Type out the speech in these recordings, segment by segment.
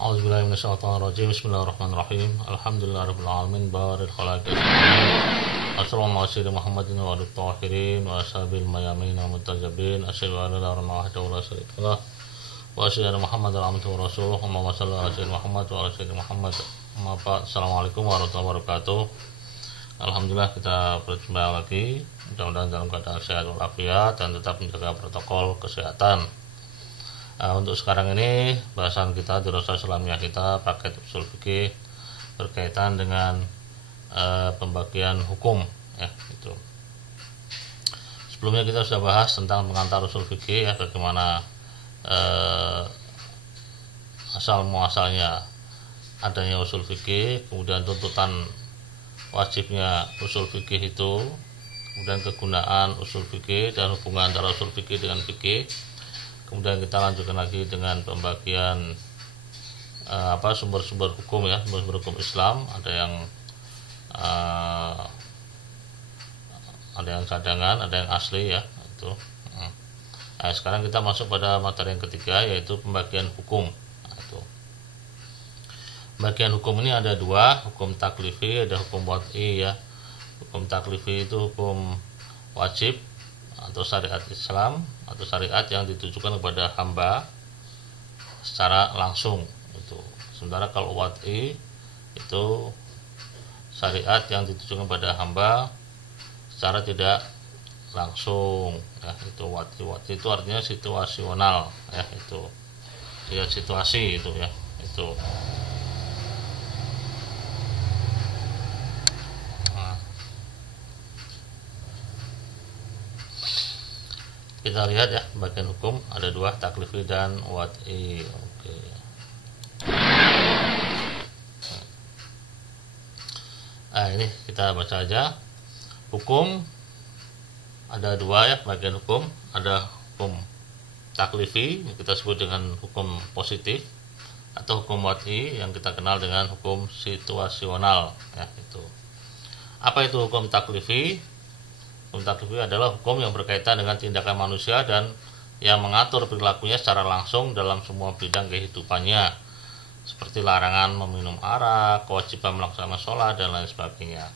A'udzubillahi minasyaitonirrajim. Bismillahirrahmanirrahim. Alhamdulillahirabbil alamin. Baril khalaqis. Assalamu alaikum Muhammadin wa alihi tahirin wa ashabil mayamin wa mutajabin. Asyhadu an la ilaha illallah wahdahu la syarika lah wa asyhadu anna Muhammadan abduhu wa rasuluh. Allahumma shalli ala sayyidina Muhammad wa ala sayyidina Muhammad. Assalamualaikum warahmatullahi wabarakatuh. Alhamdulillah kita berjumpa lagi. Mudah-mudahan dalam keadaan sehat walafiat dan tetap menjaga protokol kesehatan. Untuk sekarang ini bahasan kita di Rosa Islamiyah kita paket usul fikih berkaitan dengan pembagian hukum ya itu. Sebelumnya kita sudah bahas tentang pengantar usul fikih ya, bagaimana asal muasalnya adanya usul fikih, kemudian tuntutan wajibnya usul fikih itu, kemudian kegunaan usul fikih dan hubungan antara usul fikih dengan fikih. Kemudian kita lanjutkan lagi dengan pembagian sumber-sumber hukum ya, sumber hukum Islam. Ada yang cadangan, ada yang asli ya itu. Nah, sekarang kita masuk pada materi yang ketiga, yaitu pembagian hukum. Nah, itu. Pembagian hukum ini ada dua, hukum taklifi, ada hukum wad'i ya. Hukum taklifi itu hukum wajib atau syariat Islam atau syariat yang ditujukan kepada hamba secara langsung itu. Sementara kalau wad'i itu syariat yang ditujukan kepada hamba secara tidak langsung ya, itu wad'i itu artinya situasional ya, itu ya situasi itu ya itu. Kita lihat ya, bagian hukum ada dua, taklifi dan wad'i. Oke. Nah, ini kita baca aja. Hukum ada dua ya, bagian hukum. Ada hukum taklifi yang kita sebut dengan hukum positif, atau hukum wad'i yang kita kenal dengan hukum situasional ya itu. Apa itu hukum taklifi? Hukum taklifi adalah hukum yang berkaitan dengan tindakan manusia dan yang mengatur perilakunya secara langsung dalam semua bidang kehidupannya, seperti larangan meminum arak, kewajiban melaksanakan sholat dan lain sebagainya.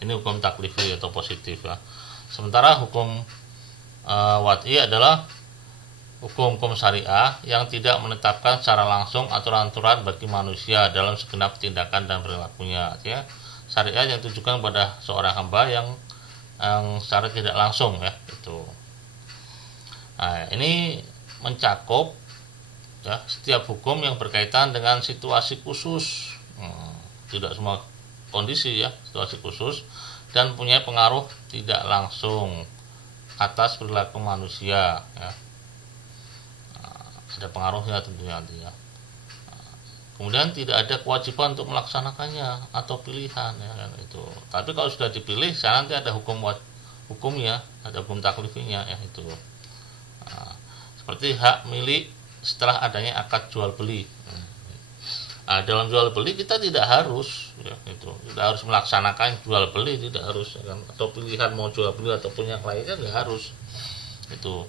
Ini hukum taklifi atau positif ya. Sementara hukum wad'i adalah hukum-hukum syariah yang tidak menetapkan secara langsung aturan-aturan bagi manusia dalam segenap tindakan dan perilakunya. Ya, syariat yang ditujukan pada seorang hamba yang secara tidak langsung ya itu. Nah, ini mencakup ya setiap hukum yang berkaitan dengan situasi khusus, tidak semua kondisi ya, situasi khusus, dan punya pengaruh tidak langsung atas perilaku manusia ya. Ada pengaruhnya tentunya nanti ya. Kemudian tidak ada kewajiban untuk melaksanakannya atau pilihan ya kan itu. Tapi kalau sudah dipilih, nanti ada hukumnya, ada hukum taklifinya ya itu. Nah, seperti hak milik setelah adanya akad jual beli. Nah, dalam jual beli kita tidak harus ya itu, tidak harus melaksanakan jual beli, tidak harus ya kan, atau pilihan mau jual beli ataupun yang lainnya nggak harus itu.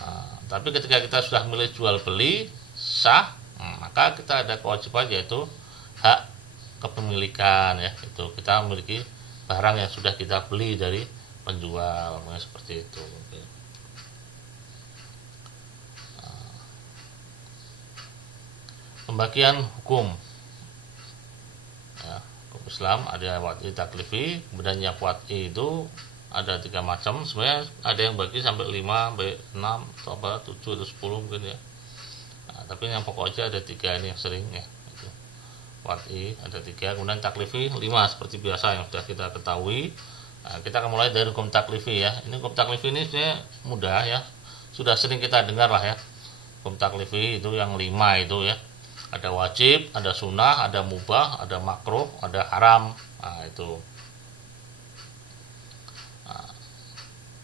Nah, tapi ketika kita sudah milih jual beli sah, maka kita ada kewajiban yaitu hak kepemilikan ya itu, kita memiliki barang yang sudah kita beli dari penjual seperti itu. Oke. Pembagian hukum ya, hukum Islam ada wad'i, taklifi. Kemudian yang wad'i itu ada 3 macam sebenarnya, ada yang bagi sampai 5, sampai 6 atau 7 atau 10 mungkin ya. Nah, tapi yang pokok aja ada 3 ini yang sering ya itu. Wad'i ada 3, kemudian taklifi 5 seperti biasa yang sudah kita ketahui. Nah, kita akan mulai dari hukum taklifi ya. Ini hukum taklifi ini sebenarnya mudah ya, sudah sering kita dengar lah ya. Hukum taklifi itu yang 5 itu ya, ada wajib, ada sunnah, ada mubah, ada makruh, ada haram. Nah, itu. Nah,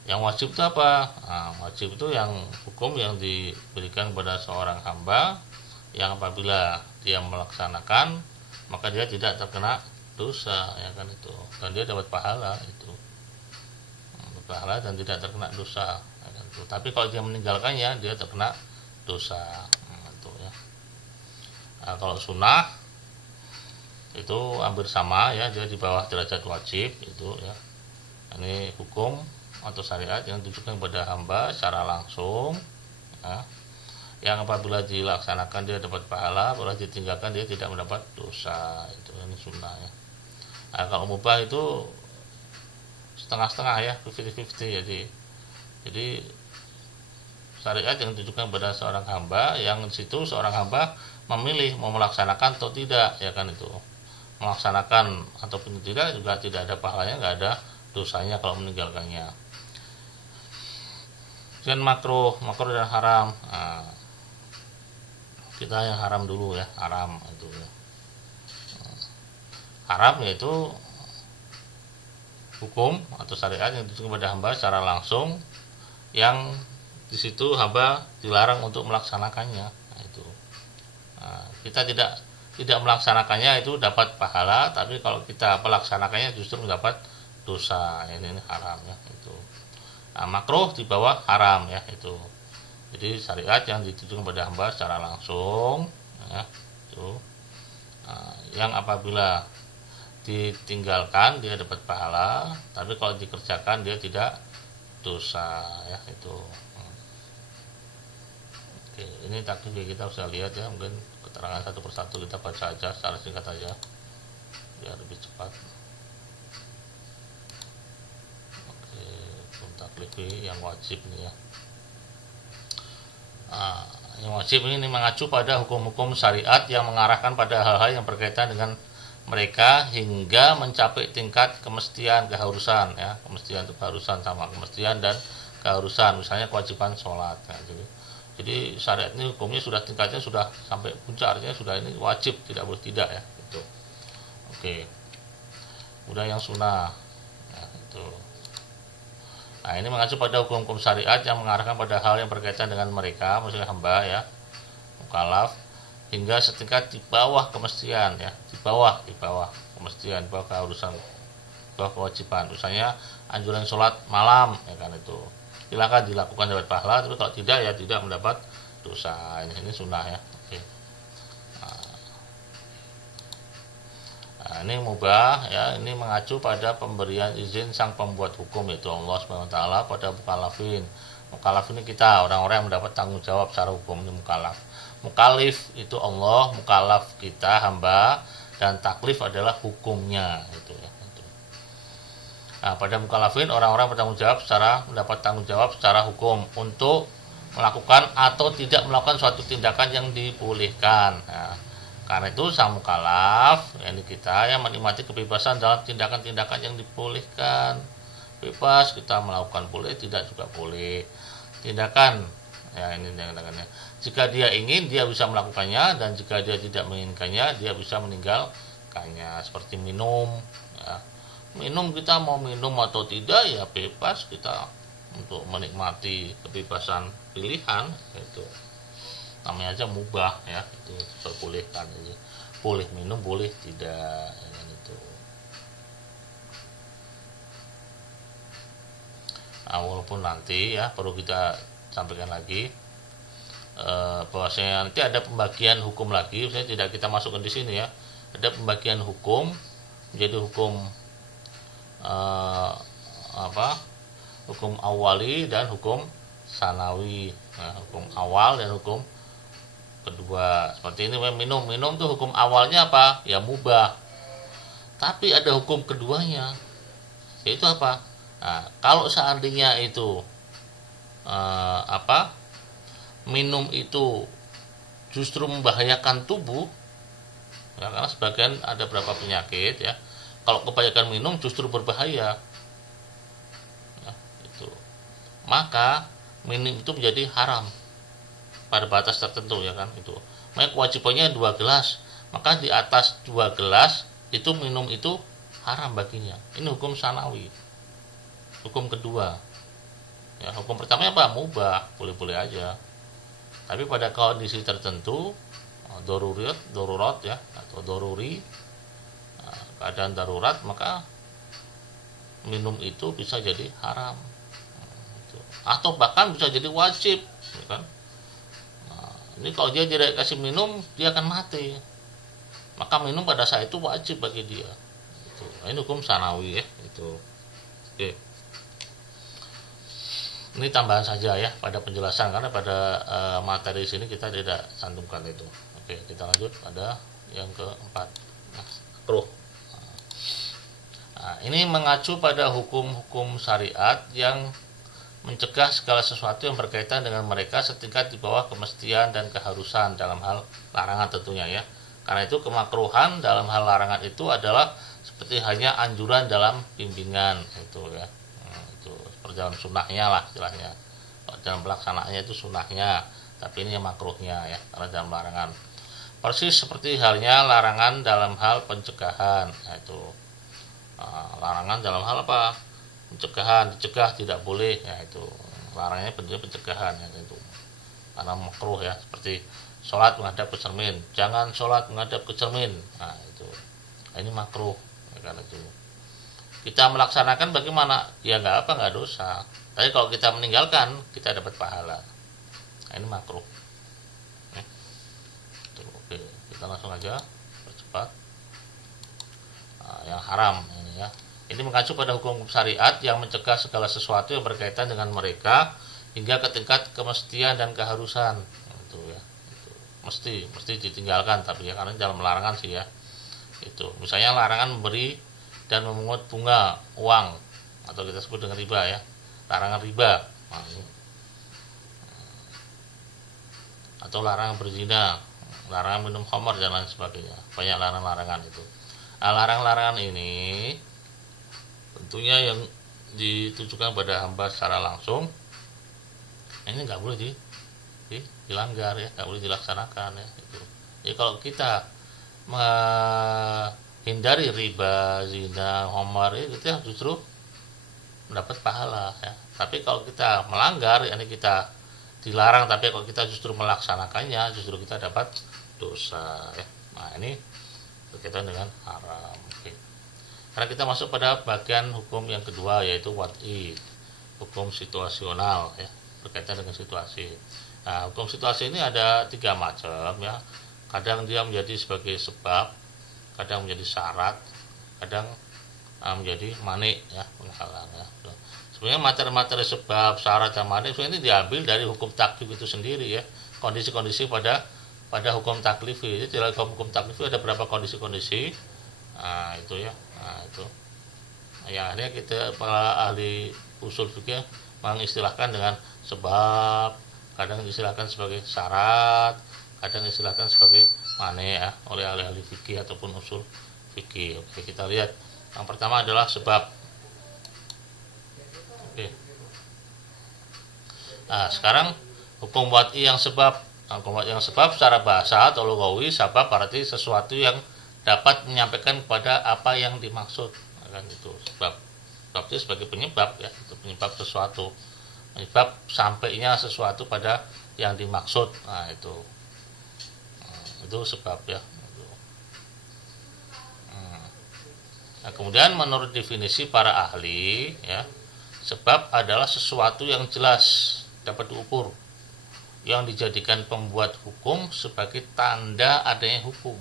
yang wajib itu apa? Nah, wajib itu yang hukum yang diberikan kepada seorang hamba yang apabila dia melaksanakan maka dia tidak terkena dosa ya kan itu, dan dia dapat pahala itu, pahala dan tidak terkena dosa ya kan itu. Tapi kalau dia meninggalkannya dia terkena dosa itu ya. Nah, kalau sunnah itu hampir sama ya, dia di bawah derajat wajib itu ya. Ini hukum atau syariat yang ditujukan kepada hamba secara langsung ya, yang apabila dilaksanakan dia dapat pahala, apabila ditinggalkan dia tidak mendapat dosa. Itu ini sunnah ya. Nah, kalau mubah itu setengah-setengah ya, 50-50. Jadi syariat yang ditujukan pada seorang hamba, yang di situ seorang hamba memilih mau melaksanakan atau tidak ya kan. Itu melaksanakan ataupun tidak juga tidak ada pahalanya, nggak ada dosanya kalau meninggalkannya. Dan makruh dan haram. Nah, kita yang haram dulu ya, haram itu ya. Haram yaitu hukum atau syariat yang ditujukan kepada hamba secara langsung, yang di situ hamba dilarang untuk melaksanakannya. Nah, itu kita tidak melaksanakannya itu dapat pahala, tapi kalau kita melaksanakannya justru mendapat dosa. Ini haram ya itu. Nah, makruh di bawah haram ya itu. Jadi syariat yang ditujukan kepada hamba secara langsung ya, itu yang apabila ditinggalkan dia dapat pahala, tapi kalau dikerjakan dia tidak dosa ya itu. Oke, ini taklif kita bisa lihat ya, mungkin keterangan satu persatu kita baca aja secara singkat aja biar lebih cepat. Oke, taklif yang wajib nih ya. Yang wajib ini mengacu pada hukum-hukum syariat yang mengarahkan pada hal-hal yang berkaitan dengan mereka hingga mencapai tingkat kemestian, keharusan ya. Kemestian itu keharusan, sama kemestian dan keharusan, misalnya kewajiban sholat ya. Jadi syariat ini hukumnya sudah tingkatnya sudah sampai puncak, artinya sudah ini wajib, tidak boleh tidak ya itu. Oke. Udah yang sunnah ya, itu. Nah, ini mengacu pada hukum-hukum syariat yang mengarahkan pada hal yang berkaitan dengan mereka, maksudnya hamba ya, mukallaf, hingga setingkat di bawah kemestian ya, di bawah kemestian, di bawah keharusan, di bawah kewajiban. Misalnya anjuran sholat malam ya kan, itu silakan dilakukan dapat pahala, tapi kalau tidak ya tidak mendapat dosa. Ini sunnah ya. Oke. Nah, ini mubah ya, ini mengacu pada pemberian izin sang pembuat hukum, yaitu Allah Subhanahu wa taala, pada mukallafin. Mukallaf ini kita, orang-orang yang mendapat tanggung jawab secara hukum, ini mukallaf. Mukallif itu Allah, mukallaf kita hamba, dan taklif adalah hukumnya itu ya. Nah, pada mukallafin orang-orang bertanggung jawab mendapat tanggung jawab secara hukum untuk melakukan atau tidak melakukan suatu tindakan yang dibolehkan. Nah, karena itu sang mukallaf, yakni kita, yang menikmati kebebasan dalam tindakan-tindakan yang dibolehkan. Bebas kita melakukan, boleh tidak juga boleh. Tindakan ya, ini tindakannya. Jika dia ingin dia bisa melakukannya, dan jika dia tidak menginginkannya dia bisa meninggalkannya. Seperti minum ya. Minum, kita mau minum atau tidak ya bebas kita untuk menikmati kebebasan pilihan, itu namanya aja mubah ya, itu diperbolehkan. Boleh minum, boleh tidak ya, itu. Nah, walaupun nanti ya perlu kita sampaikan lagi bahwasanya nanti ada pembagian hukum lagi, misalnya tidak kita masukkan di sini ya, ada pembagian hukum menjadi hukum hukum awali dan hukum sanawi. Nah, hukum awal dan hukum kedua. Seperti ini minum tuh hukum awalnya apa? Ya mubah. Tapi ada hukum keduanya, yaitu apa? Nah, kalau seandainya itu minum itu justru membahayakan tubuh ya, karena sebagian ada beberapa penyakit ya, kalau kebanyakan minum justru berbahaya ya, itu. Maka minum itu menjadi haram pada batas tertentu ya kan, itu. Maka kewajibannya 2 gelas, maka di atas 2 gelas itu minum itu haram baginya. Ini hukum sanawi, hukum kedua ya. Hukum pertamanya apa? Mubah, boleh-boleh aja. Tapi pada kondisi tertentu, darurat ya, atau doruri, keadaan darurat, maka minum itu bisa jadi haram atau bahkan bisa jadi wajib ya kan. Ini kalau dia tidak kasih minum, dia akan mati. Maka minum pada saat itu wajib bagi dia. Itu. Ini hukum sanawi ya. Itu. Oke. Ini tambahan saja ya pada penjelasan, karena pada materi sini kita tidak cantumkan itu. Oke, kita lanjut pada yang keempat. Makruh. Nah, ini mengacu pada hukum-hukum syariat yang mencegah segala sesuatu yang berkaitan dengan mereka setingkat di bawah kemestian dan keharusan dalam hal larangan tentunya ya. Karena itu kemakruhan dalam hal larangan itu adalah seperti hanya anjuran dalam bimbingan itu ya. Itu seperti dalam sunnahnya lah istilahnya. Dalam pelaksanaannya itu sunnahnya, tapi ini yang makruhnya ya, karena dalam larangan. Persis seperti halnya larangan dalam hal pencegahan, yaitu larangan dalam hal apa? Pencegahan, dicegah tidak boleh ya, itu larangannya pencegahan ya, itu karena makruh ya, seperti sholat menghadap ke cermin, jangan sholat menghadap ke cermin, nah itu ini makruh ya, karena itu kita melaksanakan bagaimana ya, nggak apa, nggak dosa, tapi kalau kita meninggalkan kita dapat pahala, nah, ini makruh ya. Oke, kita langsung aja percepat. Yang haram ini ya. Ini mengacu pada hukum syariat yang mencegah segala sesuatu yang berkaitan dengan mereka hingga ke tingkat kemestian dan keharusan. Itu ya. Itu mesti ditinggalkan, tapi ya karena dalam larangan sih ya. Itu misalnya larangan memberi dan memungut bunga uang, atau kita sebut dengan riba ya. Larangan riba. Nah, atau larangan berzina, larangan minum khamar dan lain sebagainya. Banyak larangan-larangan itu. Nah, larangan-larangan ini tentunya yang ditujukan pada hamba secara langsung, ini nggak boleh dilanggar ya, nggak boleh dilaksanakan ya. Itu. Jadi kalau kita menghindari riba, zina, khamar, itu kita justru mendapat pahala ya. Tapi kalau kita melanggar, ini kita dilarang, tapi kalau kita justru melaksanakannya, justru kita dapat dosa ya. Nah ini berkaitan dengan haram. Oke. Karena kita masuk pada bagian hukum yang kedua, yaitu wad'i, hukum situasional ya, berkaitan dengan situasi. Nah, hukum situasi ini ada 3 macam ya. Kadang dia menjadi sebagai sebab, kadang menjadi syarat, kadang menjadi mani ya, penghalang ya. Sebenarnya materi-materi sebab, syarat, dan mani ini diambil dari hukum taklif itu sendiri ya. Kondisi-kondisi pada hukum taklifi. Jadi dalam hukum taklifi ada berapa kondisi-kondisi. Nah, itu ya. Nah, itu. Ya, ini kita para ahli usul fikih mengistilahkan dengan sebab, kadang distilahkan sebagai syarat, kadang distilahkan sebagai mane ya oleh ahli fikih ataupun usul fikih. Oke, kita lihat. Yang pertama adalah sebab. Oke. Nah, sekarang hukum wad'i yang sebab. Hukum wad'i yang sebab secara bahasa atau lugawi, sabab berarti sesuatu yang dapat menyampaikan kepada apa yang dimaksud, kan itu sebab. Sebab itu sebagai penyebab ya, itu penyebab sesuatu, penyebab sampainya sesuatu pada yang dimaksud. Nah itu sebab ya. Nah, kemudian menurut definisi para ahli ya, sebab adalah sesuatu yang jelas dapat diukur, yang dijadikan pembuat hukum sebagai tanda adanya hukum.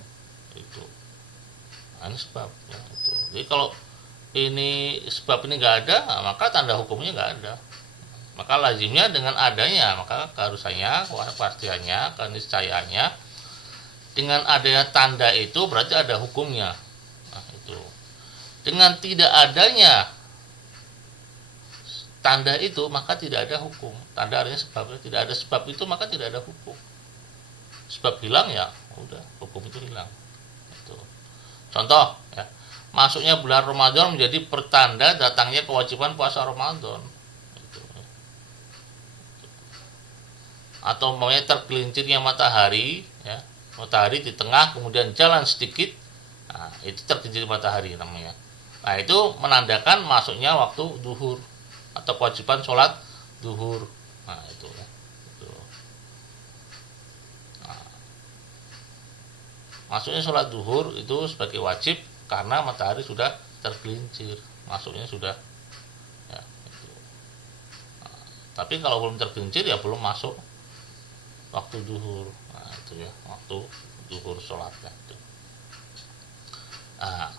Itu. Nah, ini sebab ya, itu. Jadi kalau ini sebab ini nggak ada, maka tanda hukumnya nggak ada. Maka lazimnya dengan adanya, maka keharusannya, kepastiannya, keniscayaannya, dengan adanya tanda itu berarti ada hukumnya. Nah, itu. Dengan tidak adanya tanda itu, maka tidak ada hukum. Tanda artinya sebab, tidak ada sebab itu maka tidak ada hukum. Sebab hilang ya, udah hukum itu hilang. Contoh ya, masuknya bulan Ramadan menjadi pertanda datangnya kewajiban puasa Ramadan. Atau maunya tergelincirnya matahari ya, matahari di tengah kemudian jalan sedikit, nah, itu tergelincir matahari namanya. Nah, itu menandakan masuknya waktu duhur atau kewajiban sholat duhur. Nah, itu ya. Masuknya sholat duhur itu sebagai wajib karena matahari sudah tergelincir, masuknya sudah ya, itu. Nah, tapi kalau belum tergelincir ya belum masuk waktu duhur. itu ya, waktu zuhur sholatnya itu. Nah,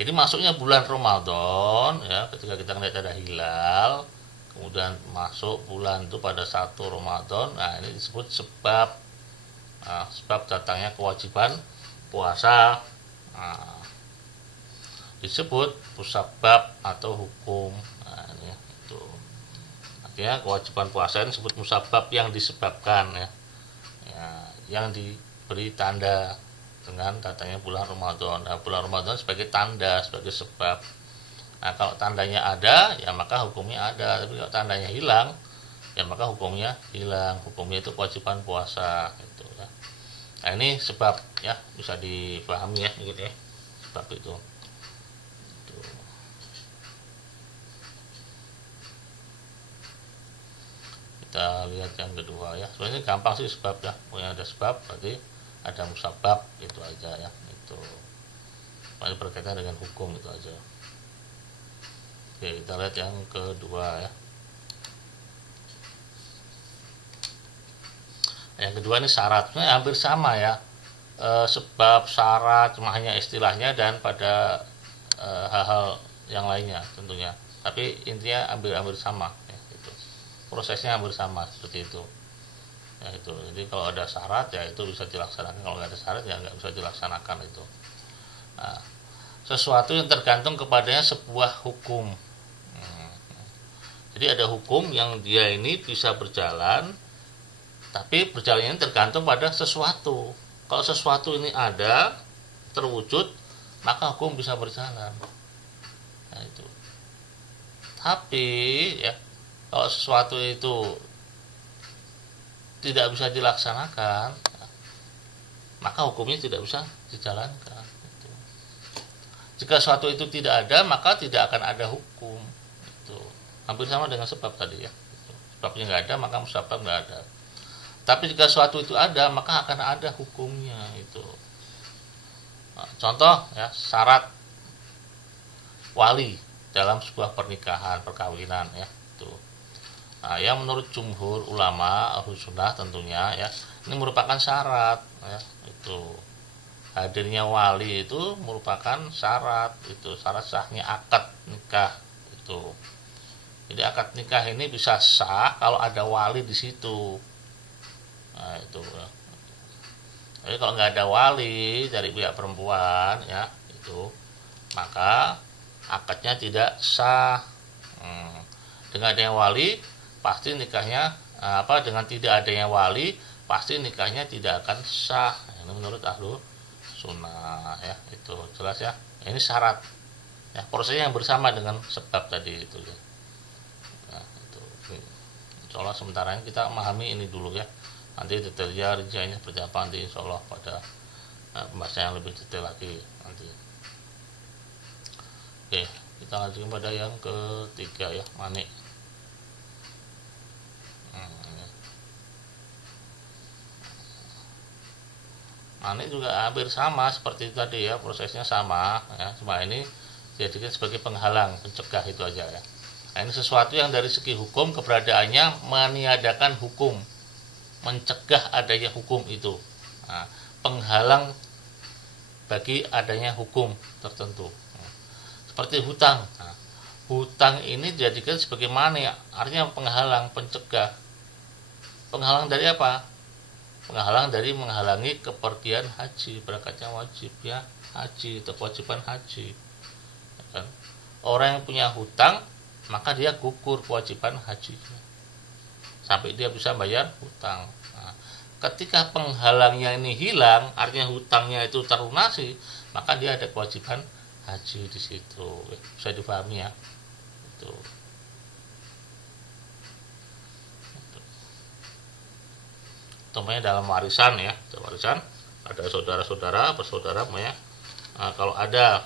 jadi masuknya bulan Ramadan ya, ketika kita melihat ada hilal, kemudian masuk bulan itu pada 1 Ramadan. Nah, ini disebut sebab. Nah, sebab datangnya kewajiban puasa. Nah, disebut musabab atau hukum. Nah, ini itu. Artinya kewajiban puasa ini disebut musabab, yang disebabkan ya. Ya, yang diberi tanda dengan datangnya bulan Ramadan. Nah, bulan Ramadan sebagai tanda, sebagai sebab. Nah, kalau tandanya ada, ya maka hukumnya ada. Tapi kalau tandanya hilang, ya maka hukumnya hilang. Hukumnya itu kewajiban puasa gitu ya. Nah, ini sebab ya, bisa dipahami ya gitu ya. Sebab itu. Kita lihat yang kedua ya. Sebenarnya gampang sih sebab ya. Pokoknya ada sebab berarti ada musabab, itu aja ya. Itu masih berkaitan dengan hukum, itu aja. Oke, kita lihat yang kedua ya. Yang kedua ini syaratnya hampir sama ya. Sebab, syarat, cuma hanya istilahnya dan pada hal-hal yang lainnya tentunya. Tapi intinya hampir sama ya, itu. Prosesnya hampir sama seperti itu. Ya, itu. Jadi kalau ada syarat ya itu bisa dilaksanakan, kalau nggak ada syarat ya nggak bisa dilaksanakan itu. Nah, sesuatu yang tergantung kepadanya sebuah hukum. Jadi ada hukum yang dia ini bisa berjalan, tapi berjalannya tergantung pada sesuatu. Kalau sesuatu ini ada, terwujud, maka hukum bisa berjalan. Nah, itu. Tapi ya, kalau sesuatu itu tidak bisa dilaksanakan, maka hukumnya tidak bisa dijalankan. Jika sesuatu itu tidak ada, maka tidak akan ada hukum. Itu hampir sama dengan sebab tadi ya. Sebabnya nggak ada, maka musabab nggak ada. Tapi jika sesuatu itu ada, maka akan ada hukumnya itu. Nah, contoh ya, syarat wali dalam sebuah pernikahan, perkawinan ya. Itu. Nah, yang menurut jumhur ulama Ahlus Sunnah tentunya ya, ini merupakan syarat ya, itu. Hadirnya wali itu merupakan syarat, itu syarat sahnya akad nikah itu. Jadi akad nikah ini bisa sah kalau ada wali di situ. Nah, itu. Jadi kalau nggak ada wali dari pihak perempuan ya, itu, maka akadnya tidak sah. Dengan adanya wali pasti nikahnya dengan tidak adanya wali pasti nikahnya tidak akan sah. Ini menurut Ahlus Sunnah ya, itu jelas ya. Ini syarat ya, prosesnya yang bersama dengan sebab tadi itu ya. Nah, itu. Insya Allah sementara ini kita memahami ini dulu ya. Nanti detailnya rinciannya seperti apa nanti insya Allah pada pembahasan yang lebih detail lagi nanti. Oke, kita lanjutkan pada yang ketiga ya, mani. Mani juga hampir sama seperti tadi ya, prosesnya sama ya, cuma ini dijadikan sebagai penghalang, pencegah, itu aja ya. Nah, ini sesuatu yang dari segi hukum keberadaannya meniadakan hukum, mencegah adanya hukum itu. Nah, penghalang bagi adanya hukum tertentu. Seperti hutang. Nah, hutang ini dijadikan sebagai mani, artinya penghalang, pencegah. Penghalang dari apa? Penghalang dari menghalangi kepergian haji, berangkatnya wajib ya haji atau kewajiban haji ya kan? Orang yang punya hutang maka dia gugur kewajiban hajinya sampai dia bisa bayar hutang. Nah, ketika penghalangnya ini hilang, artinya hutangnya itu terlunasi, maka dia ada kewajiban haji di situ. Bisa dipahami ya itu. Contohnya dalam warisan ya, warisan ada saudara-saudara bersaudara ya. Nah, kalau ada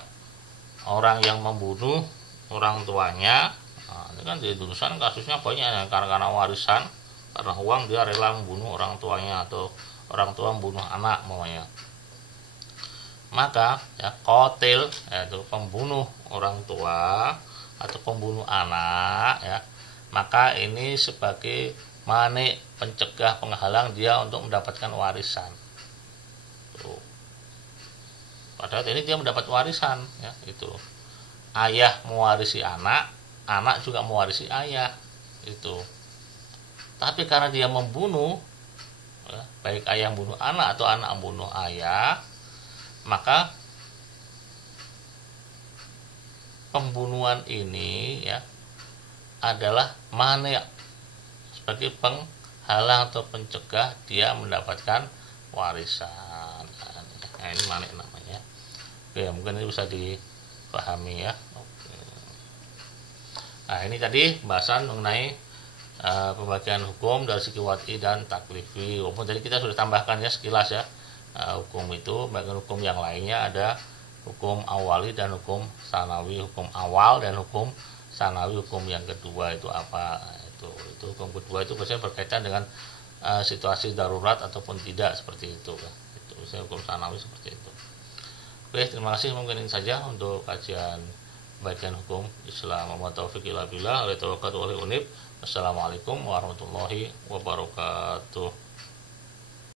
orang yang membunuh orang tuanya, nah, ini kan di Indonesia kasusnya banyak ya, karena warisan, karena uang dia rela membunuh orang tuanya atau orang tua membunuh anak maunya. Maka ya qatil, yaitu pembunuh orang tua atau pembunuh anak ya, maka ini sebagai mani, pencegah, penghalang dia untuk mendapatkan warisan. Pada saat ini dia mendapat warisan, ya, itu. Ayah mewarisi anak, anak juga mewarisi ayah, itu. Tapi karena dia membunuh, ya, baik ayah membunuh anak atau anak membunuh ayah, maka pembunuhan ini, ya, adalah mane sebagai penghalang atau pencegah dia mendapatkan warisan. Nah, ini mane namanya. Oke, mungkin ini bisa dipahami, ya. Oke. Nah, ini tadi pembahasan mengenai pembagian hukum dari segi wad'i dan taklifi. Walaupun tadi kita sudah tambahkan, ya, sekilas, ya, hukum itu, bagian hukum yang lainnya ada hukum awali dan hukum sanawi. Hukum awal dan hukum sanawi, hukum yang kedua itu apa? Itu hukum kedua itu biasanya berkaitan dengan situasi darurat ataupun tidak, seperti itu, ya. Itu biasanya hukum sanawi seperti itu. Oke, terima kasih. Mungkin ini saja untuk kajian bagian hukum Islam. Wa taufiq illa billah, wa tawakkaltu alaihi unib. Assalamualaikum warahmatullahi wabarakatuh.